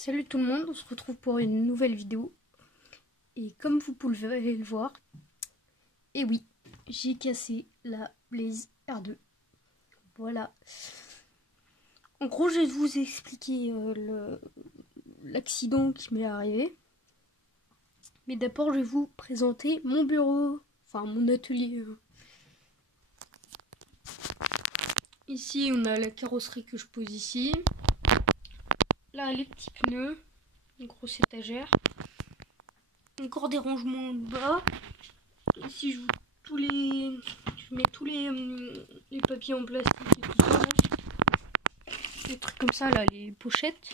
Salut tout le monde, on se retrouve pour une nouvelle vidéo. Et comme vous pouvez le voir, et oui, j'ai cassé la Blaze R2. Voilà. En gros, je vais vous expliquer l'accident qui m'est arrivé. Mais d'abord, je vais vous présenter mon bureau, enfin mon atelier. Ici, on a la carrosserie que je pose ici. Là, les petits pneus, une grosse étagère. Encore des rangements en bas. Ici, je mets tous les papiers en plastique et tout ça. Des trucs comme ça, là, les pochettes.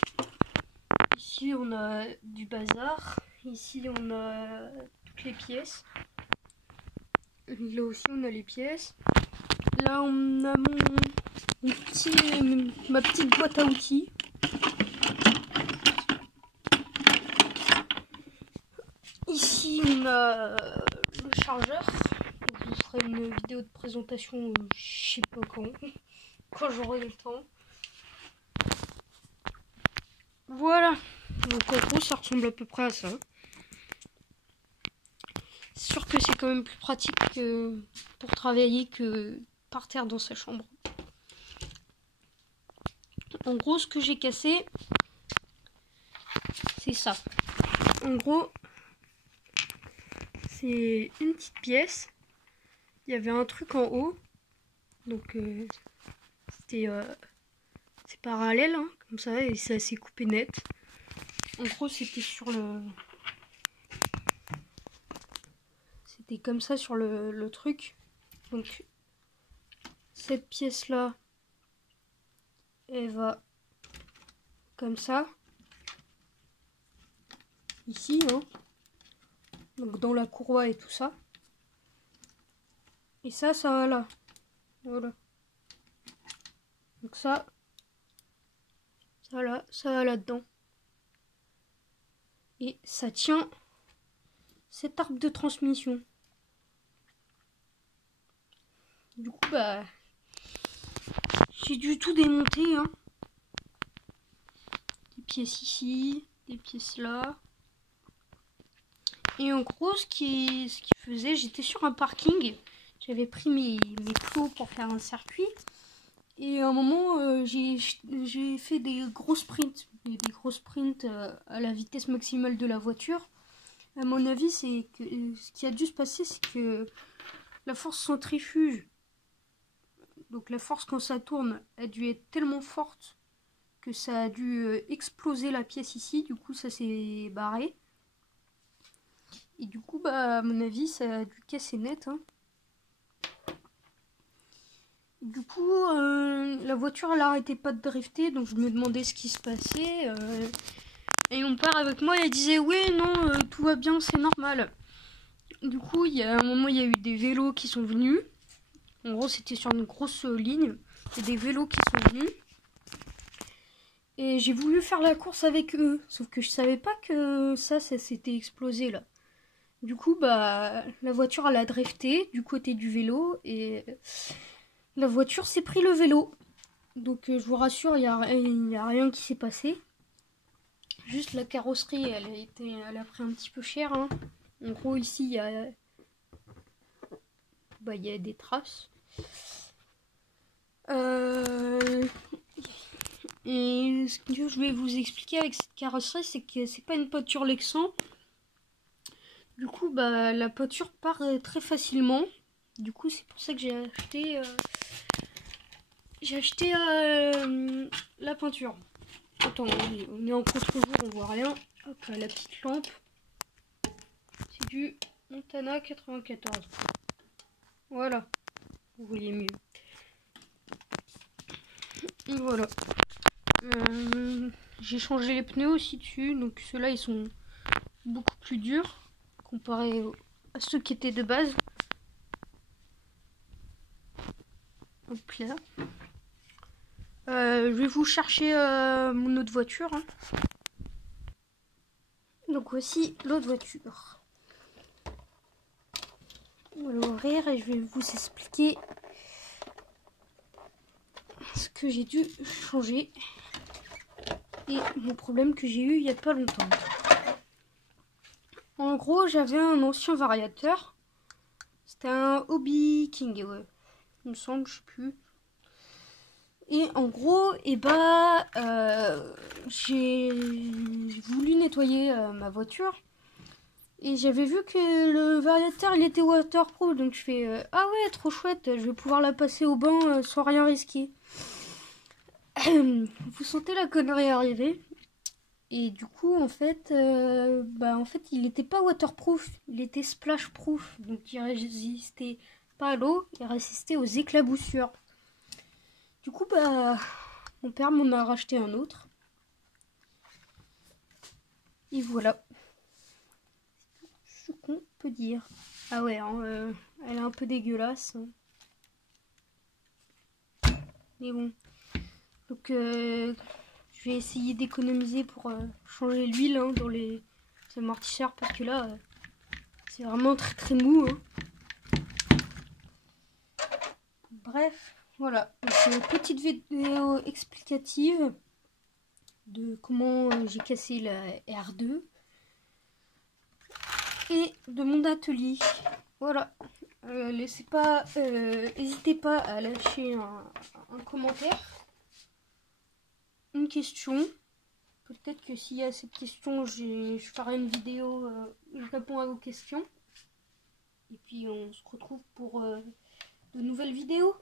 Ici, on a du bazar. Ici, on a toutes les pièces. Là aussi, on a les pièces. Là, on a ma petite boîte à outils. Ici, on a le chargeur. Je vous ferai une vidéo de présentation, je sais pas quand j'aurai le temps. Voilà. Donc en gros, ça ressemble à peu près à ça. C'est sûr que c'est quand même plus pratique pour travailler que par terre dans sa chambre. En gros, ce que j'ai cassé, c'est ça. En gros, c'est une petite pièce. Il y avait un truc en haut. Donc, c'est parallèle, hein, comme ça, et ça s'est coupé net. En gros, c'était c'était comme ça sur le truc. Donc, cette pièce-là, elle va comme ça. Ici, hein. Donc, dans la courroie et tout ça. Et ça va là. Voilà. Donc ça va là-dedans. Et ça tient cet arbre de transmission. Du coup, bah, j'ai dû tout démonter, hein. Des pièces ici, des pièces là. Et en gros, ce qui faisait, j'étais sur un parking. J'avais pris mes plots pour faire un circuit. Et à un moment, j'ai fait des gros sprints. Des gros sprints à la vitesse maximale de la voiture. À mon avis, c'est que ce qui a dû se passer, c'est que la force centrifuge, donc la force quand ça tourne, a dû être tellement forte que ça a dû exploser la pièce ici. Du coup, ça s'est barré. Et du coup, bah, à mon avis, ça a dû casser net, hein. Du coup, la voiture, elle arrêtait pas de drifter, donc je me demandais ce qui se passait. Et mon père avec moi, il disait oui, non, tout va bien, c'est normal. Du coup, il y a un moment, il y a eu des vélos qui sont venus. En gros, c'était sur une grosse ligne. Il y a des vélos qui sont venus. Et j'ai voulu faire la course avec eux. Sauf que je savais pas que ça s'était explosé là. Du coup, bah, la voiture, elle a drifté du côté du vélo. Et la voiture s'est pris le vélo. Donc, je vous rassure, il y a rien qui s'est passé. Juste la carrosserie, elle a pris un petit peu cher, hein. En gros, ici, il y a des traces. Et ce que je vais vous expliquer avec cette carrosserie, c'est que c'est pas une peinture Lexan. Du coup, bah, la peinture part très facilement. Du coup, c'est pour ça que j'ai acheté la peinture. Attends, on est en contre-jour, on voit rien. Hop, la petite lampe. C'est du Montana 94. Voilà, vous voyez mieux. Et voilà. J'ai changé les pneus aussi dessus, donc ceux-là ils sont beaucoup plus durs comparé à ceux qui étaient de base. Hop là. Je vais vous chercher mon autre voiture, hein. Donc voici l'autre voiture. On va l'ouvrir et je vais vous expliquer ce que j'ai dû changer. et mon problème que j'ai eu il n'y a pas longtemps. En gros, j'avais un ancien variateur. C'était un Hobby King, ouais. Il me semble, je sais plus. Et en gros, j'ai voulu nettoyer ma voiture. Et j'avais vu que le variateur il était waterproof, donc je fais ah ouais, trop chouette, je vais pouvoir la passer au bain sans rien risquer. Vous sentez la connerie arriver. Et du coup en fait il n'était pas waterproof, il était splashproof, donc il résistait pas à l'eau, il résistait aux éclaboussures. Du coup mon père m'en a racheté un autre. Et voilà. Ce qu'on peut dire. Ah ouais, hein, elle est un peu dégueulasse. Mais bon. Donc je vais essayer d'économiser pour changer l'huile dans les amortisseurs parce que là c'est vraiment très très mou. Hein. Bref, voilà. Donc, une petite vidéo explicative de comment j'ai cassé la R2 et de mon atelier. Voilà. N'hésitez pas à lâcher un commentaire, une question. Peut-être que s'il y a cette question, je ferai une vidéo où je réponds à vos questions. Et puis on se retrouve pour de nouvelles vidéos.